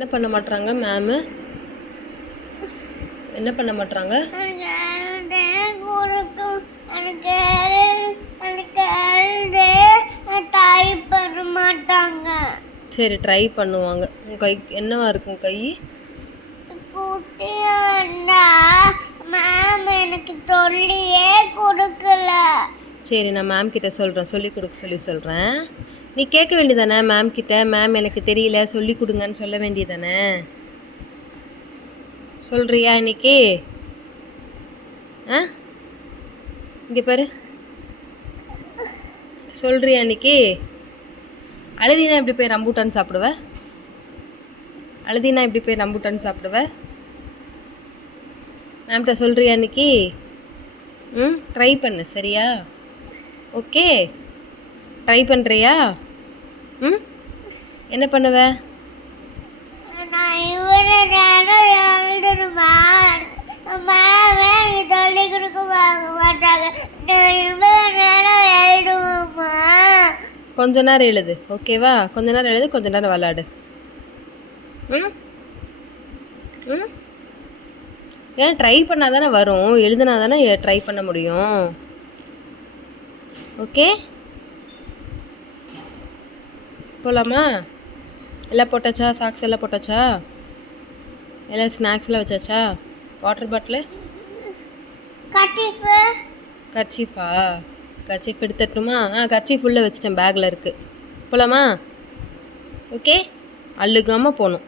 என்ன பண்ண மாட்றாங்க மேமு? என்ன பண்ண மாட்றாங்க? சரி ட்ரை பண்ணுவாங்க. உன் கை என்னவா இருக்கும் கை? எனக்கு சொல்லியே கொடுக்கல. சரி நான் மேம் கிட்ட சொல்கிறேன், சொல்லி கொடுக்க சொல்கிறேன். நீ கேட்க வேண்டியதானே மேம் கிட்ட, மேம் எனக்கு தெரியல சொல்லி கொடுங்கன்னு சொல்ல வேண்டியதானே? சொல்கிறியா இன்னைக்கு? ஆ இங்கே பாரு, சொல்கிறியா இன்னைக்கு? அழுதினா எப்படி போய் ரம்பூட்டான் சாப்பிடுவ? அழுதினா எப்படி போய் ரம்பூட்டான் சாப்பிடுவ? மேம்கிட்ட சொல்கிறியா இன்னைக்கு? ட்ரை பண்ணு சரியா? ஓகே ட்ரை பண்ணுறியா? என்ன பண்ணுவ? நான் இவ்வளோ நேரம் எழுதணுமா? சொல்லி கொடுக்க மாட்டாங்க. நான் இவ்வளோ நேரம் எழுதுவோமா? கொஞ்ச நேரம் எழுது ஓகேவா? கொஞ்ச நேரம் எழுது, கொஞ்ச நேரம் விளாடு. ஏன் ட்ரை பண்ணால் தானே வரும், எழுதுனா தானே ட்ரை பண்ண முடியும். ஓகே போகலாமா? எல்லாம் போட்டாச்சா? சாக்ஸ் எல்லாம் போட்டாச்சா? எல்லாம் ஸ்நாக்ஸ்லாம் வச்சாச்சா? வாட்டர் பாட்டிலு, கர்ச்சீஃபா? கர்ச்சீஃப் எடுத்துட்டுமா? கர்ச்சீஃப் உள்ளே வச்சுட்டேன், பேக்கில் இருக்குது. போகலாமா? ஓகே அழுகாமல் போகணும்.